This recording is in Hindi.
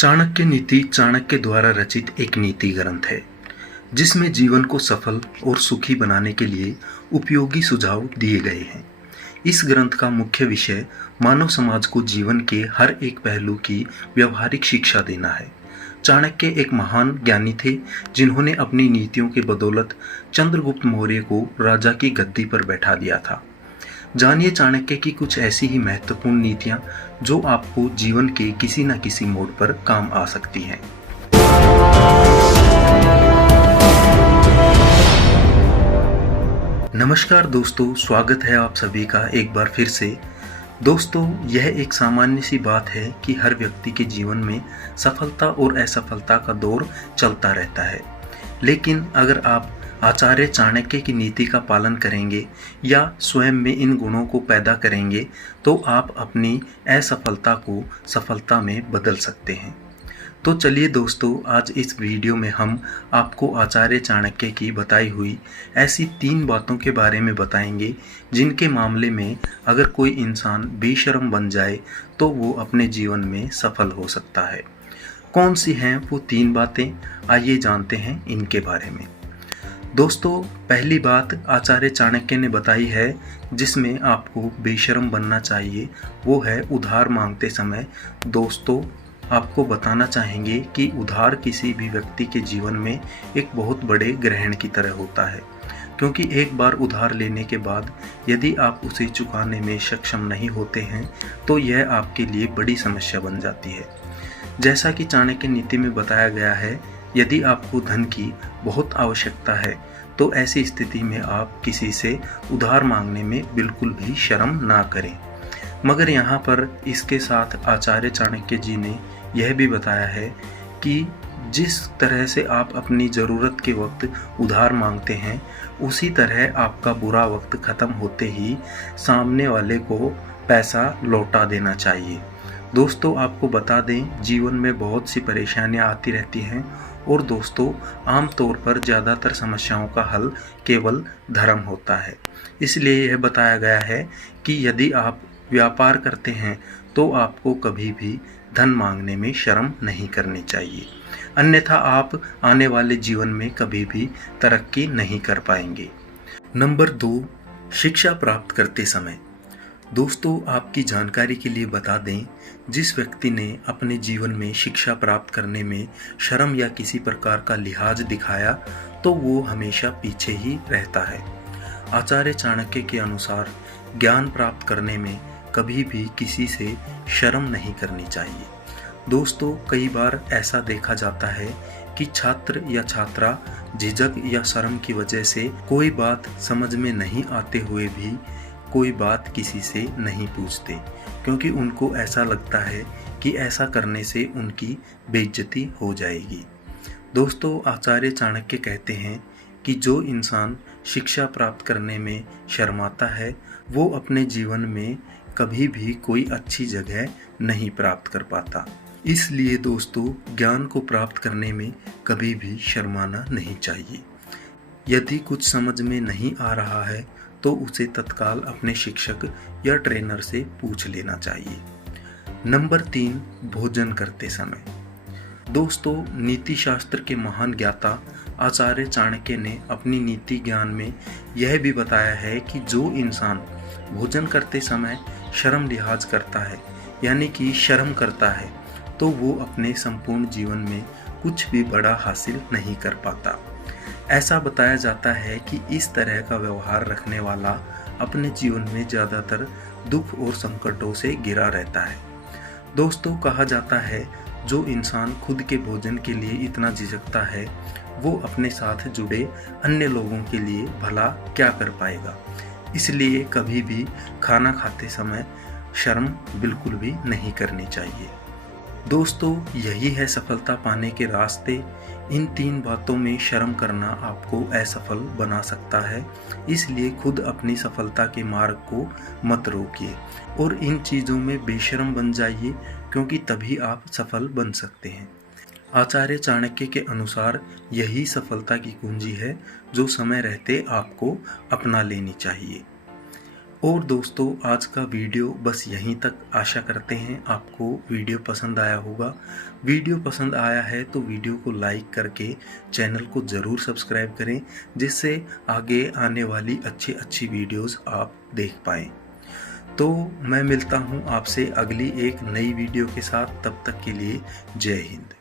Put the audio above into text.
चाणक्य नीति चाणक्य द्वारा रचित एक नीति ग्रंथ है जिसमें जीवन को सफल और सुखी बनाने के लिए उपयोगी सुझाव दिए गए हैं। इस ग्रंथ का मुख्य विषय मानव समाज को जीवन के हर एक पहलू की व्यवहारिक शिक्षा देना है। चाणक्य एक महान ज्ञानी थे जिन्होंने अपनी नीतियों के बदौलत चंद्रगुप्त मौर्य को राजा की गद्दी पर बैठा दिया था। जानिए चाणक्य की कुछ ऐसी ही महत्वपूर्ण नीतियां जो आपको जीवन के किसी न किसी मोड़ पर काम आ सकती हैं। नमस्कार दोस्तों, स्वागत है आप सभी का एक बार फिर से। दोस्तों, यह एक सामान्य सी बात है कि हर व्यक्ति के जीवन में सफलता और असफलता का दौर चलता रहता है, लेकिन अगर आप आचार्य चाणक्य की नीति का पालन करेंगे या स्वयं में इन गुणों को पैदा करेंगे तो आप अपनी असफलता को सफलता में बदल सकते हैं। तो चलिए दोस्तों, आज इस वीडियो में हम आपको आचार्य चाणक्य की बताई हुई ऐसी 3 बातों के बारे में बताएंगे जिनके मामले में अगर कोई इंसान बेशर्म बन जाए तो वो अपने जीवन में सफल हो सकता है। कौन सी हैं वो 3 बातें, आइए जानते हैं इनके बारे में। दोस्तों, पहली बात आचार्य चाणक्य ने बताई है जिसमें आपको बेशर्म बनना चाहिए, वो है उधार मांगते समय। दोस्तों, आपको बताना चाहेंगे कि उधार किसी भी व्यक्ति के जीवन में एक बहुत बड़े ग्रहण की तरह होता है, क्योंकि एक बार उधार लेने के बाद यदि आप उसे चुकाने में सक्षम नहीं होते हैं तो यह आपके लिए बड़ी समस्या बन जाती है। जैसा कि चाणक्य नीति में बताया गया है, यदि आपको धन की बहुत आवश्यकता है तो ऐसी स्थिति में आप किसी से उधार मांगने में बिल्कुल भी शर्म ना करें। मगर यहाँ पर इसके साथ आचार्य चाणक्य जी ने यह भी बताया है कि जिस तरह से आप अपनी ज़रूरत के वक्त उधार मांगते हैं, उसी तरह आपका बुरा वक्त ख़त्म होते ही सामने वाले को पैसा लौटा देना चाहिए। दोस्तों, आपको बता दें, जीवन में बहुत सी परेशानियां आती रहती हैं और दोस्तों, आमतौर पर ज़्यादातर समस्याओं का हल केवल धर्म होता है। इसलिए यह बताया गया है कि यदि आप व्यापार करते हैं तो आपको कभी भी धन मांगने में शर्म नहीं करनी चाहिए, अन्यथा आप आने वाले जीवन में कभी भी तरक्की नहीं कर पाएंगे। नंबर 2, शिक्षा प्राप्त करते समय। दोस्तों, आपकी जानकारी के लिए बता दें, जिस व्यक्ति ने अपने जीवन में शिक्षा प्राप्त करने में शर्म या किसी प्रकार का लिहाज दिखाया तो वो हमेशा पीछे ही रहता है। आचार्य चाणक्य के अनुसार ज्ञान प्राप्त करने में कभी भी किसी से शर्म नहीं करनी चाहिए। दोस्तों, कई बार ऐसा देखा जाता है कि छात्र या छात्रा झिझक या शर्म की वजह से कोई बात समझ में नहीं आते हुए भी कोई बात किसी से नहीं पूछते, क्योंकि उनको ऐसा लगता है कि ऐसा करने से उनकी बेइज्जती हो जाएगी। दोस्तों, आचार्य चाणक्य कहते हैं कि जो इंसान शिक्षा प्राप्त करने में शर्माता है वो अपने जीवन में कभी भी कोई अच्छी जगह नहीं प्राप्त कर पाता। इसलिए दोस्तों, ज्ञान को प्राप्त करने में कभी भी शर्माना नहीं चाहिए। यदि कुछ समझ में नहीं आ रहा है तो उसे तत्काल अपने शिक्षक या ट्रेनर से पूछ लेना चाहिए। नंबर 3, भोजन करते समय। दोस्तों, नीति शास्त्र के महान ज्ञाता आचार्य चाणक्य ने अपनी नीति ज्ञान में यह भी बताया है कि जो इंसान भोजन करते समय शर्म लिहाज करता है, यानी कि शर्म करता है, तो वो अपने संपूर्ण जीवन में कुछ भी बड़ा हासिल नहीं कर पाता। ऐसा बताया जाता है कि इस तरह का व्यवहार रखने वाला अपने जीवन में ज़्यादातर दुख और संकटों से घिरा रहता है। दोस्तों, कहा जाता है जो इंसान खुद के भोजन के लिए इतना झिझकता है वो अपने साथ जुड़े अन्य लोगों के लिए भला क्या कर पाएगा। इसलिए कभी भी खाना खाते समय शर्म बिल्कुल भी नहीं करनी चाहिए। दोस्तों, यही है सफलता पाने के रास्ते। इन 3 बातों में शर्म करना आपको असफल बना सकता है, इसलिए खुद अपनी सफलता के मार्ग को मत रोकिए और इन चीज़ों में बेशर्म बन जाइए, क्योंकि तभी आप सफल बन सकते हैं। आचार्य चाणक्य के अनुसार यही सफलता की कुंजी है जो समय रहते आपको अपना लेनी चाहिए। और दोस्तों आज का वीडियो बस यहीं तक। आशा करते हैं आपको वीडियो पसंद आया होगा। वीडियो पसंद आया है तो वीडियो को लाइक करके चैनल को ज़रूर सब्सक्राइब करें, जिससे आगे आने वाली अच्छी वीडियोस आप देख पाएँ। तो मैं मिलता हूँ आपसे अगली एक नई वीडियो के साथ। तब तक के लिए जय हिंद।